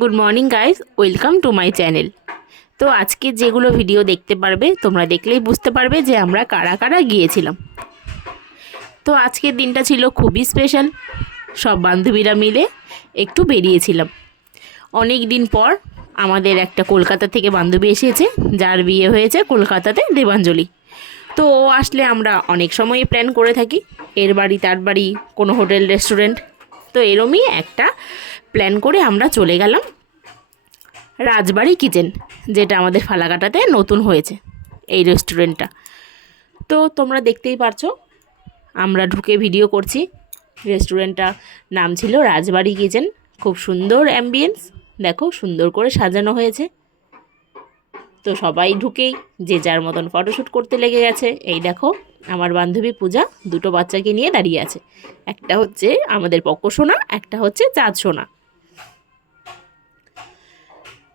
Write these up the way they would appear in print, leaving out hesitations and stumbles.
Good morning guys, welcome to my channel. তো আজকে যেগুলো ভিডিও দেখতে পারবে তোমরা দেখলেই বুঝতে পারবে যে আমরা কারা কারা গিয়েছিলাম। তো আজকের দিনটা ছিল খুবই স্পেশাল। সব বান্ধবীরা মিলে একটু বেরিয়েছিলাম। অনেক দিন পর আমাদের একটা কলকাতা থেকে বান্ধবী এসেছে, যার বিয়ে হয়েছে কলকাতাতে, দেবাঞ্জলি। তো ও আসলে আমরা অনেক সময়ই প্ল্যান করে থাকি, এর বাড়ি তার বাড়ি, কোনো হোটেল রেস্টুরেন্ট। তো এরমই একটা প্ল্যান করে আমরা চলে গেলাম রাজবাড়ি কিচেন, যেটা আমাদের ফালাকাটাতে নতুন হয়েছে এই রেস্টুরেন্টটা। তো তোমরা দেখতেই পারছো আমরা ঢুকে ভিডিও করছি। রেস্টুরেন্টটা নাম ছিল রাজবাড়ি কিচেন। খুব সুন্দর অ্যাম্বিয়েন্স, দেখো সুন্দর করে সাজানো হয়েছে। তো সবাই ঢুকেই যে যার মতন ফটোশ্যুট করতে লেগে গেছে। এই দেখো আমার বান্ধবী পূজা দুটো বাচ্চাকে নিয়ে দাঁড়িয়ে আছে, একটা হচ্ছে আমাদের পক্ষ সোনা, একটা হচ্ছে চাঁদ সোনা।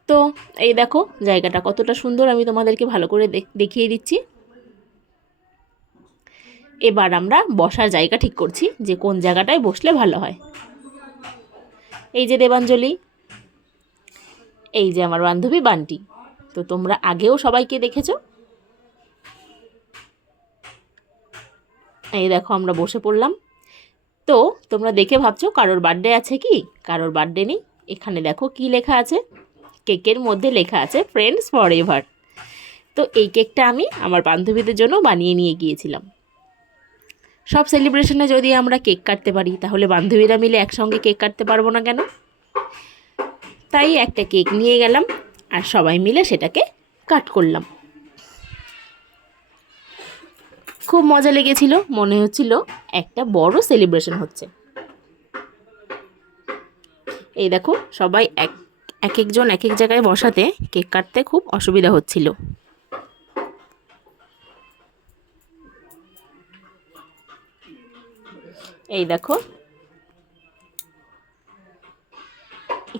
তো এই দেখো জায়গাটা কতটা সুন্দর, আমি তোমাদেরকে ভালো করে দেখিয়ে দিচ্ছি। এবার আমরা বসার জায়গা ঠিক করছি যে কোন জায়গাটায় বসলে ভালো হয়। এই যে দেবাঞ্জলি, এই যে আমার বান্ধবী বান্টি। তো তোমরা আগেও সবাইকে দেখেছো। এই দেখো আমরা বসে পড়লাম। তো তোমরা দেখে ভাবছো কারোর বার্থডে আছে কি? কারোর বার্থডে নেই। এখানে দেখো কি লেখা আছে, কেকের মধ্যে লেখা আছে ফ্রেন্ডস ফর এভার। তো এই কেকটা আমি আমার বান্ধবীদের জন্য বানিয়ে নিয়ে গিয়েছিলাম। সব সেলিব্রেশনে যদি আমরা কেক কাটতে পারি, তাহলে বান্ধবীরা মিলে একসঙ্গে কেক কাটতে পারবো না কেন? তাই একটা কেক নিয়ে গেলাম আর সবাই মিলে সেটাকে কাট করলাম। খুব মজা লেগেছিল, মনে হচ্ছিল একটা বড় সেলিব্রেশন হচ্ছে। এই দেখো সবাই এক একজন এক এক জায়গায় বসাতে কেক কাটতে খুব অসুবিধা হচ্ছিল। এই দেখো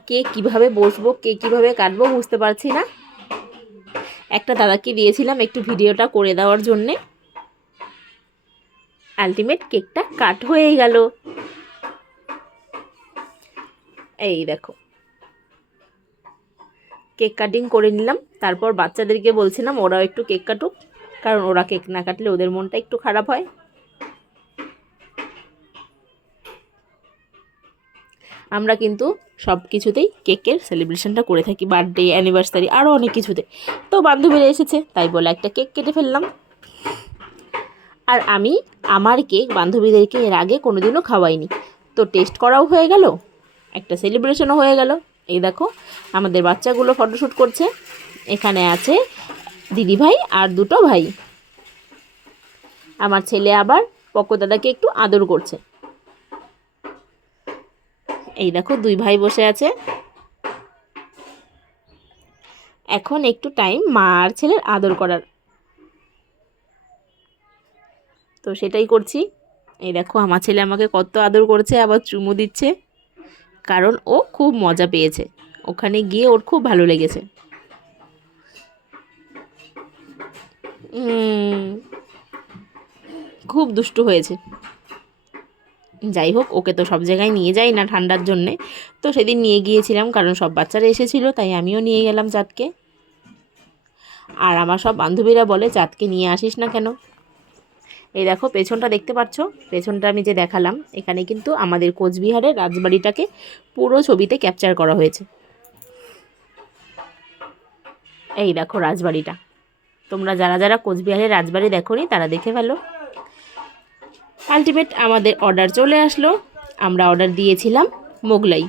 কে কিভাবে বসবো, কে কিভাবে কাটবো বুঝতে পারছি না। একটা দাদাকে দিয়েছিলাম একটু ভিডিওটা করে দেওয়ার জন্যে। আলটিমেট কেকটা কাট হয়ে গেল। এই দেখো কেক কাটিং করে নিলাম। তারপর বাচ্চাদেরকে বলছিলাম ওরাও একটু কেক কাটুক, কারণ ওরা কেক না কাটলে ওদের মনটা একটু খারাপ হয়। আমরা কিন্তু সব কিছুতেই কেকের সেলিব্রেশনটা করে থাকি, বার্থডে, অ্যানিভার্সারি, আরও অনেক কিছুতে। তো বান্ধবীরা এসেছে তাই বলে একটা কেক কেটে ফেললাম। আর আমি আমার কেক বান্ধবীদেরকে এর আগে কোনোদিনও খাওয়াইনি, তো টেস্ট করাও হয়ে গেল, একটা সেলিব্রেশনও হয়ে গেল। এই দেখো আমাদের বাচ্চাগুলো ফটোশ্যুট করছে। এখানে আছে দিদিভাই আর দুটো ভাই। আমার ছেলে আবার পক্কো দাদাকে একটু আদর করছে। এই দেখো দুই ভাই বসে আছে। এখন একটু টাইম মা আর ছেলের আদর করার, তো সেটাই করছি। এই দেখো আমার ছেলে আমাকে কত আদর করছে, আবার চুমু দিচ্ছে, কারণ ও খুব মজা পেয়েছে। ওখানে গিয়ে ওর খুব ভালো লেগেছে। খুব দুষ্টু হয়েছে। যাই হোক, ওকে তো সব জায়গায় নিয়ে যাই না ঠান্ডার জন্যে। তো সেদিন নিয়ে গিয়েছিলাম কারণ সব বাচ্চারা এসেছিলো, তাই আমিও নিয়ে গেলাম চাঁদকে। আর আমার সব বান্ধবীরা বলে চাঁদকে নিয়ে আসিস না কেন। এই দেখো পেছনটা দেখতে পাচ্ছ, পেছনটা আমি যে দেখালাম, এখানে কিন্তু আমাদের কোচবিহারের রাজবাড়িটাকে পুরো ছবিতে ক্যাপচার করা হয়েছে। এই দেখো রাজবাড়িটা, তোমরা যারা যারা কোচবিহারের রাজবাড়ি দেখোনি তারা দেখে ফেলো। আলটিমেট আমাদের অর্ডার চলে আসলো। আমরা অর্ডার দিয়েছিলাম মোগলাই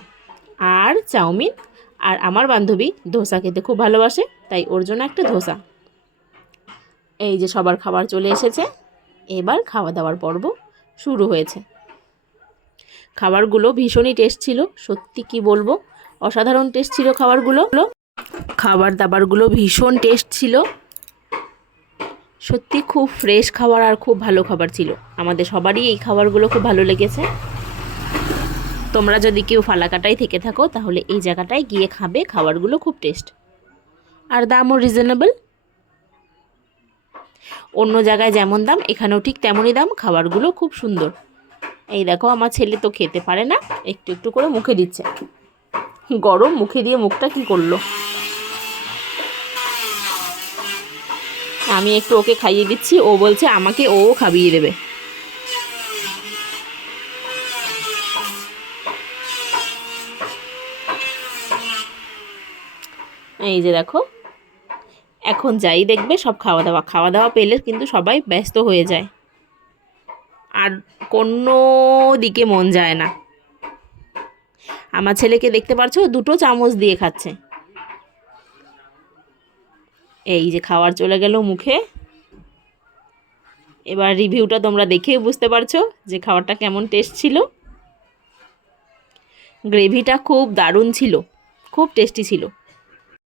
আর চাউমিন, আর আমার বান্ধবী ধোসা খেতে খুব ভালোবাসে, তাই ওর জন্য একটা ধোসা। এই যে সবার খাবার চলে এসেছে, এবার খাওয়া দাওয়ার পর্ব শুরু হয়েছে। খাবারগুলো ভীষণই টেস্ট ছিল, সত্যি কি বলবো, অসাধারণ টেস্ট ছিল খাবারগুলো। খাবার দাবারগুলো ভীষণ টেস্ট ছিল, সত্যি খুব ফ্রেশ খাবার আর খুব ভালো খাবার ছিল। আমাদের সবারই এই খাবারগুলো খুব ভালো লেগেছে। তোমরা যদি কেউ ফালাকাটায় থেকে থাকো তাহলে এই জায়গাটায় গিয়ে খাবে, খাবারগুলো খুব টেস্ট আর দামও রিজনেবল। অন্য জায়গায় যেমন দাম এখানেও ঠিক তেমনই দাম, খাবারগুলো খুব সুন্দর। এই দেখো আমার ছেলে তো খেতে পারে না, একটু একটু করে মুখে দিচ্ছে। গরম মুখে দিয়ে মুখটা কি করলো। আমি একটু ওকে খাইয়ে দিচ্ছি, ও বলছে আমাকে ও খাইয়ে দেবে। এই যে দেখো, এখন যাই দেখবে সব খাওয়া দাওয়া পেলে কিন্তু সবাই ব্যস্ত হয়ে যায়, আর কোনো দিকে মন যায় না। আমার ছেলেকে দেখতে পাচ্ছো, 2টো চামচ দিয়ে খাচ্ছে। এই যে খাবার চলে গেল মুখে। এবার রিভিউটা তোমরা দেখেই বুঝতে পারছো যে খাবারটা কেমন টেস্ট ছিল। গ্রেভিটা খুব দারুণ ছিল, খুব টেস্টি ছিল।